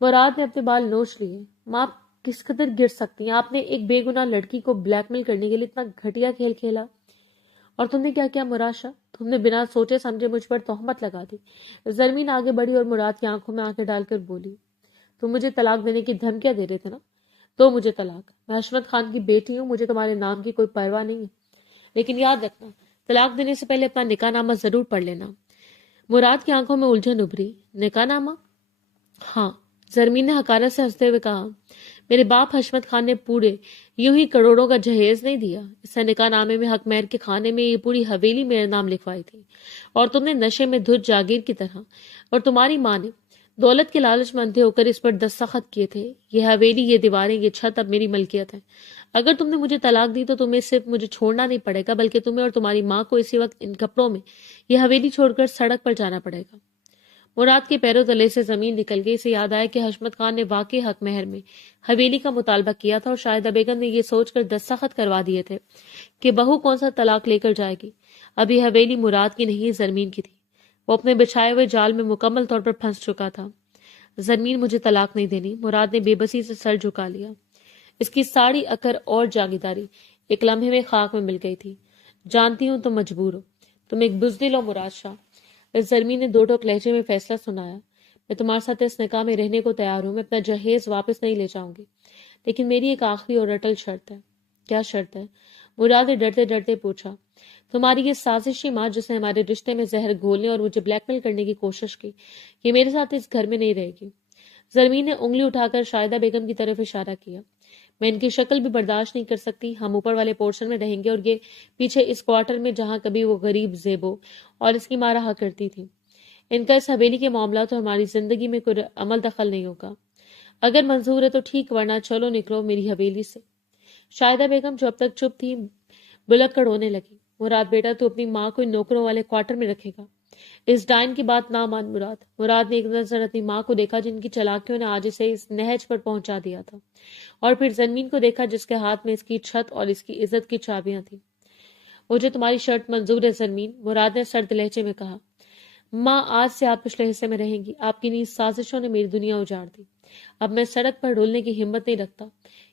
مراد نے اپنے بال نوچ لیے. ماں، آپ کس قدر گر سکتی ہیں؟ آپ نے ایک بے گناہ لڑکی کو بلیک میل کرنے کے لیے اتنا گھٹیا کھیل کھیلا. اور تم نے کیا کیا مراد شاہ؟ تم نے بنا سوچے سمجھے مجھ پر تہمت لگا دی. زرمین آگے بڑھی اور مراد کی آنکھوں میں آنکھیں ڈال کر بولی، تم مجھے طلاق دینے کی دھمکیاں دے رہے تھے نا؟ تو مجھے طلاق. میں حشمت خان کی بیٹی ہوں، مجھے تمہارے نام کی کوئی پرواہ نہیں ہے، لیکن یاد رکھنا طلاق دینے سے پہلے اپنا نکاح نامہ ضرور پڑھ لینا. مراد کی آنکھوں میں الجھن ابھری. نکاح نامہ؟ ہاں. زرمین نے حقارت سے ہنستے ہوئے کہا، میرے باپ حشمت خان نے پورے یوں ہی کروڑوں کا جہیز نہیں دیا. اس نکاح نامے میں حق مہر کے کھانے میں یہ پوری حویلی میرے نام لکھوائی تھی، اور تم نے نشے میں دھت جاگیر کی طرح، اور تمہاری ماں نے دولت کے لالچ میں اندھے ہو کر اس پر دستخط کیے تھے. یہ حویلی، یہ دیواریں، یہ چھت اب میری ملکیت ہے. اگر تم نے مجھے طلاق دی تو تمہیں صرف مجھے چھوڑنا نہیں پڑے گا، بلکہ تمہیں اور تمہاری ماں کو اسی وقت ان کپڑوں میں یہ حویلی چھوڑ کر سڑک پر جانا پڑے گا. مراد کے پیروں تلے سے زمین نکل گئی. اسے یاد آیا کہ حشمت خان نے واقعی حق مہر میں حویلی کا مطالبہ کیا تھا، اور شاہدہ بیگم نے یہ سوچ کر دستخط کروا دیے تھے کہ بہو کون سا طلاق لے کر جائے گی. اب یہ حویلی مراد کی نہیں، زرمین کی تھی. وہ اپنے بچھائے ہوئے جال میں مکمل طور پر پھنس چکا تھا. زرمین، مجھے طلاق نہیں دینی. مراد نے بے بسی سے سر جھکا لیا. اس کی ساری اکڑ اور جاگیرداری ایک لمحے میں خاک میں مل گئی تھی. جانتی ہوں تم مجبور ہو، تم ایک بزدل ہو مراد شاہ. زرمین نے دو ٹوک لہجے میں فیصلہ سنایا. میں تمہارے ساتھ اس نکاح میں رہنے کو تیار ہوں. میں اپنا جہیز واپس نہیں لے جاؤں گی، لیکن میری ایک آخری اور اٹل شرط ہے. کیا شرط ہے؟ مراد نے ڈرتے ڈرتے پوچھا. تمہاری یہ سازشی ماں جس نے ہمارے رشتے میں زہر گھولنے اور مجھے بلیک میل کرنے کی کوشش کی، یہ میرے ساتھ اس گھر میں نہیں رہے گی. زرمین نے انگلی اٹھا کر شاہدہ بیگم کی طرف اشارہ کیا. میں ان کی شکل بھی برداشت نہیں کر سکتی. ہم اوپر والے پورشن میں رہیں گے اور یہ پیچھے اس کوارٹر میں جہاں کبھی وہ غریب زیبو اور اس کی ماں رہا کرتی تھی. ان کا اس حویلی کے معاملات اور ہماری زندگی میں کوئی عمل دخل نہیں ہوگا. اگر منظور ہے تو ٹھیک، ورنہ چلو نکلو میری حویلی سے. شاہدہ بیگم جو اب تک چپ تھی بلک کر رونے لگی. مراد بیٹا، تو اپنی ماں کو ان نوکروں والے کوارٹر میں رکھے گا؟ اس ڈائن کی بات نہ مان مراد. مراد نے ایک نظر اپنی ماں کو دیکھا جن کی چالاکیوں نے آج اسے اس نہج پر پہنچا دیا تھا، اور پھر زمین کو دیکھا جس کے ہاتھ میں اس کی چھت اور اس کی عزت کی چابیاں تھیں. مجھے تمہاری شرط منظور ہے زرمین، مراد نے سرد لہجے میں کہا. ماں، آج سے آپ پچھلے حصے میں رہیں گی. آپ کی نیز سازشوں نے میری دنیا اجاڑ دی. اب میں سڑک پر ڈولنے کی ہمت نہیں رکھتا.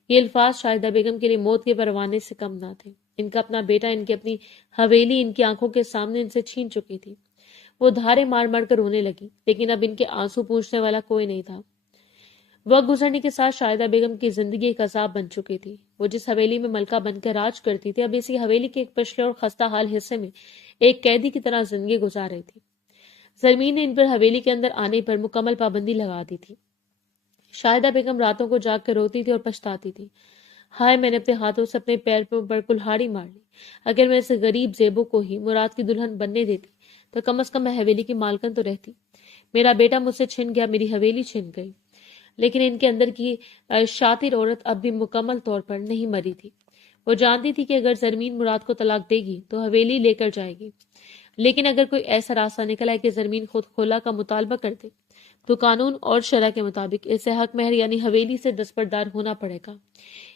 یہ الفاظ شاہدہ بیگم کے لیے موت کے پروانے سے کم نہ تھے. ان کا اپنا بیٹا، ان کی اپنی حویلی ان کی آنکھوں کے سامنے ان سے چھین چکی تھی. وہ دھارے مار مار کر رونے لگی، لیکن اب ان کے آنسو پوچھنے والا کوئی نہیں تھا. وقت گزرنے کے ساتھ شاہدہ بیگم کی زندگی ایک عذاب بن چکی تھی. وہ جس حویلی میں ملکہ بن کر راج کرتی تھی، اب اسی حویلی کے ایک پچھلے اور خستہ حال حصے میں ایک قیدی کی طرح زندگی گزار رہی تھی. زرمین نے ان پر حویلی کے اندر آنے پر مکمل پابندی لگا دی تھی. شاہدہ بیگم راتوں کو جاگ کر روتی تھی اور پچھتاتی تھی. ہائے، میں نے اپنے ہاتھوں سے اپنے پیر پر کلہاڑی مار لی. اگر میں اس غریب زیبو کو ہی مراد کی دلہن بننے دیتی تو کم از کم میں حویلی کی مالکن تو رہتی. میرا بیٹا مجھ سے چھن گیا، میری حویلی چھن گئی، لیکن ان کے اندر کی شاطر عورت اب بھی مکمل طور پر نہیں مری تھی. وہ جانتی تھی کہ اگر زرمین مراد کو طلاق دے گی تو حویلی لے کر جائے گی، لیکن اگر کوئی ایسا راستہ نکلا ہے کہ زرمین خود خلا کا مطالبہ کر دے تو قانون اور شرع کے مطابق اسے حق مہر یعنی حویلی سے دستبردار ہونا پڑے گا۔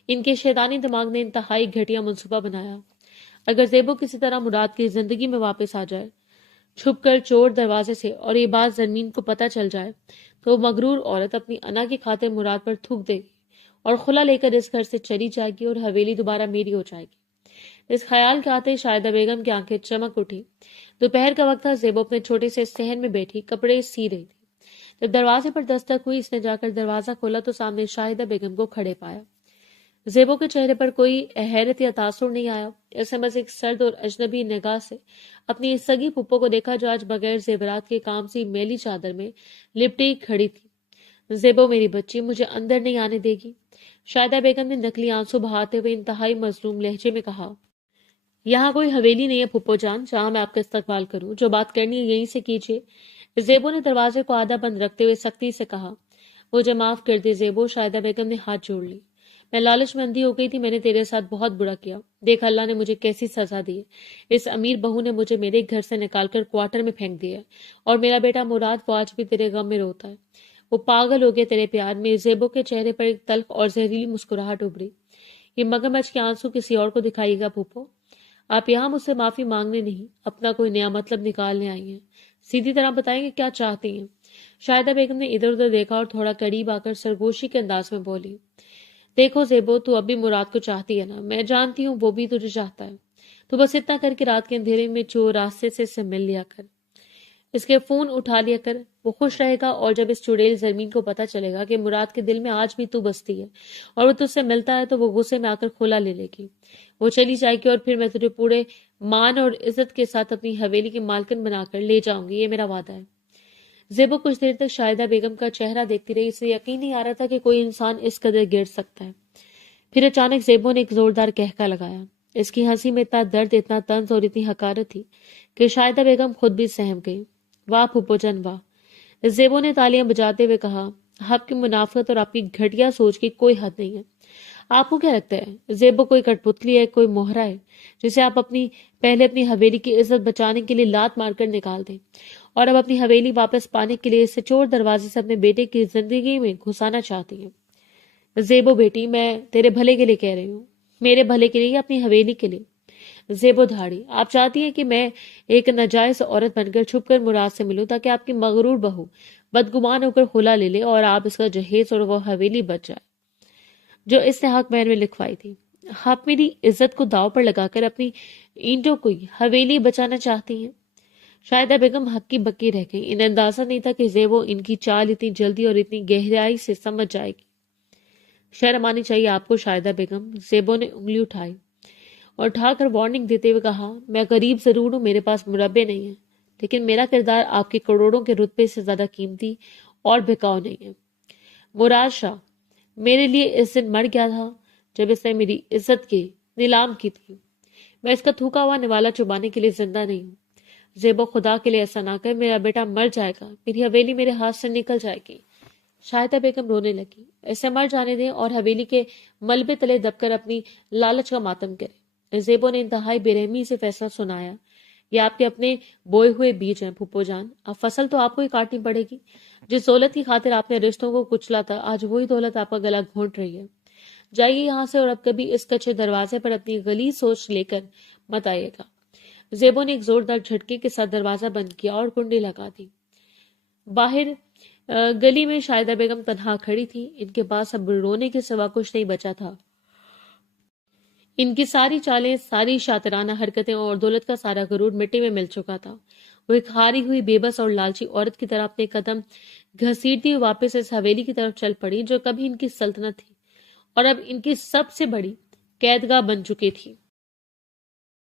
ان کے شیطانی دماغ نے انتہائی گھٹیا منصوبہ بنایا۔ اگر زیبو کسی طرح مراد کی زندگی میں واپس آ جائے، چھپ کر چور دروازے سے، اور یہ بات زرمین کو پتہ چل جائے، تو وہ مغرور عورت اپنی انا کی خاطر مراد پر تھوک دے گی اور خلا لے کر اس گھر سے چلی جائے گی اور حویلی دوبارہ میری ہو جائے گی۔ اس خیال کے آتے شاہدہ بیگم کی آنکھیں چمک اٹھی۔ دوپہر کا وقت تھا، زیبو اپنے چھوٹے سے صحن میں بیٹھی کپڑے سی رہی تھی۔ جب دروازے پر دستک ہوئی، اس نے جا کر دروازہ کھولا تو سامنے شاہدہ بیگم کو کھڑے پایا۔ زیبو کے چہرے پر کوئی حیرت یا تاثر نہیں آیا، اس نے بس ایک سرد اور اجنبی نگاہ سے اپنی سگی پھپھو کو دیکھا جو آج بغیر زیورات کے کام سی میلی چادر میں لپٹی کھڑی تھی۔ زیبو میری بچی، مجھے اندر نہیں آنے دے گی؟ شاہدہ بیگم نے نکلی آنسو بہاتے ہوئے انتہائی مظلوم لہجے میں کہا۔ یہاں کوئی حویلی نہیں ہے پھپھو جان جہاں میں آپ کا استقبال کروں، جو بات کرنی ہے یہیں سے کیجیے۔ زیبو نے دروازے کو آدھا بند رکھتے ہوئے سختی سے کہا۔ مجھے معاف کر دے زیبو، شاہدہ بیگم نے ہاتھ جوڑ لی۔ میں لالچ میں اندھی ہو گئی تھی، میں نے تیرے ساتھ بہت برا کیا۔ دیکھ اللہ نے مجھے کیسی سزا دی ہے۔ اس امیر بہو نے مجھے میرے گھر سے نکال کر کوارٹر میں پھینک دیا ہے، اور میرا بیٹا مراد وہ آج بھی تیرے غم میں روتا ہے۔ وہ پاگل ہو گیا تیرے پیار میں۔ زیبو کے چہرے پر ایک تلخ اور زہریلی مسکراہٹ ابھری۔ یہ مگرمچھ کے آنسو کسی اور کو دکھائیے گا پھوپھو۔ آپ یہاں مجھ سے معافی مانگنے نہیں، اپنا کوئی نیا مطلب نکالنے آئی ہیں۔ سیدھی طرح بتائیں کہ کیا چاہتی ہیں؟ شاہدہ بیگم نے ادھر ادھر دیکھا اور تھوڑا قریب آ کر سرگوشی کے انداز میں بولی۔ دیکھو زیبو، تو اب بھی مراد کو چاہتی ہے نا؟ میں جانتی ہوں وہ بھی تجھے چاہتا ہے۔ تو بس اتنا کر کے رات کے اندھیرے میں راستے سے اسے مل لیا کر، اس کے فون اٹھا لیا کر، وہ خوش رہے گا۔ اور جب اس چڑیل زرمین کو پتہ چلے گا کہ مراد کے دل میں آج بھی تو بستی ہے اور وہ تجھ سے ملتا ہے، تو وہ غصے میں آ کر کھلا لے لے گی، وہ چلی جائے گی، اور پھر میں تجھے پورے مان اور عزت کے ساتھ اپنی حویلی کی مالکن بنا کر لے جاؤں گی، یہ میرا وعدہ ہے۔ زیبو کچھ دیر تک شاہدہ بیگم کا چہرہ دیکھتی رہی، اسے یقین نہیں آ رہا تھا کہ کوئی انسان اس قدر گر سکتا ہے۔ پھر اچانک زیبو نے ایک زوردار کہکا لگایا۔ اس کی ہنسی میں اتنا درد، اتنا طنز اور اتنی حقارت تھی کہ شاہدہ بیگم خود بھی سہم گئی۔ واہ پھپھو جان واہ! زیبو نے تالیاں بجاتے ہوئے کہا۔ آپ کی منافقت اور آپ کی گھٹیا سوچ کی کوئی حد نہیں ہے۔ آپ کو کیا لگتا ہے زیبو کوئی کٹ پتلی ہے، کوئی موہرا ہے جسے آپ پہلے اپنی حویلی کی عزت بچانے کے لیے لات مار کر نکال دیں، اور اب اپنی حویلی واپس پانے کے لیے اسے چور دروازے سے اپنے بیٹے کی زندگی میں گھسانا چاہتی ہیں؟ زیبو بیٹی، میں تیرے بھلے کے لیے کہہ رہی ہوں، میرے بھلے کے لیے یا اپنی حویلی کے لیے؟ زیبو دھاڑی، آپ چاہتی ہیں کہ میں ایک ناجائز عورت بن کر چھپ کر مراد سے ملوں تاکہ آپ کی مغرور بہو بدگمان ہو کر خلا لے لے اور آپ اس کا جہیز اور وہ حویلی بچ جائے جو اس نے حق مہر میں لکھوائی تھی؟ آپ میری عزت کو داؤ پر لگا کر اپنی اینٹوں کو حویلی بچانا چاہتی ہیں؟ شاہدہ بیگم ہکی بکی رہ گئی۔ انہیں اندازہ نہیں تھا کہ زیبو ان کی چال اتنی جلدی اور اتنی گہرائی سے سمجھ جائے گی۔ شرم آنی چاہیے آپ کو شاہدہ بیگم، زیبو نے انگلی اٹھائی اور اٹھا کر وارننگ دیتے ہوئے کہا۔ میں غریب ضرور ہوں، میرے پاس مربے نہیں ہیں، لیکن میرا کردار آپ کے کروڑوں کے رتبے سے زیادہ قیمتی اور بکاؤ نہیں ہے۔ مراد شاہ میرے لیے اس دن مر گیا تھا جب اس نے میری عزت کے نیلام کی تھی۔ میں اس کا تھوکا ہوا نوالا چبانے کے لیے زندہ نہیں ہوں۔ زیبو خدا کے لیے ایسا نہ کر، میرا بیٹا مر جائے گا، میری حویلی میرے ہاتھ سے نکل جائے گی۔ شاہدہ بیگم رونے لگی۔ اسے مر جانے دیں اور حویلی کے ملبے تلے دب کر اپنی لالچ کا ماتم کرے۔ زیبو نے انتہائی بے رحمی سے فیصلہ سنایا۔ یہ آپ کے اپنے بوئے ہوئے بیج ہیں پھپھو جان، اب فصل تو آپ کو ہی کاٹنی پڑے گی۔ جس دولت کی خاطر آپ نے رشتوں کو کچلا تھا، آج وہی دولت آپ کا گلا گھونٹ رہی ہے۔ جائیے یہاں سے اور اب کبھی اس کچے دروازے پر اپنی غلیظ سوچ لے کر مت آئیے گا۔ زیبو نے ایک زوردار جھٹکے کے ساتھ دروازہ بند کیا اور کنڈی لگا دی۔ باہر گلی میں شاہدہ بیگم تنہا کھڑی تھی۔ ان کے پاس اب رونے کے سوا کچھ نہیں بچا تھا۔ ان کی ساری چالیں، ساری شاطرانہ حرکتیں اور دولت کا سارا غرور مٹی میں مل چکا تھا۔ وہ ایک ہاری ہوئی بے بس اور لالچی عورت کی طرح اپنے قدم گھسیٹتی ہوئی واپس اس حویلی کی طرف چل پڑی جو کبھی ان کی سلطنت تھی اور اب ان کی سب سے بڑی قیدگاہ بن چکی تھی۔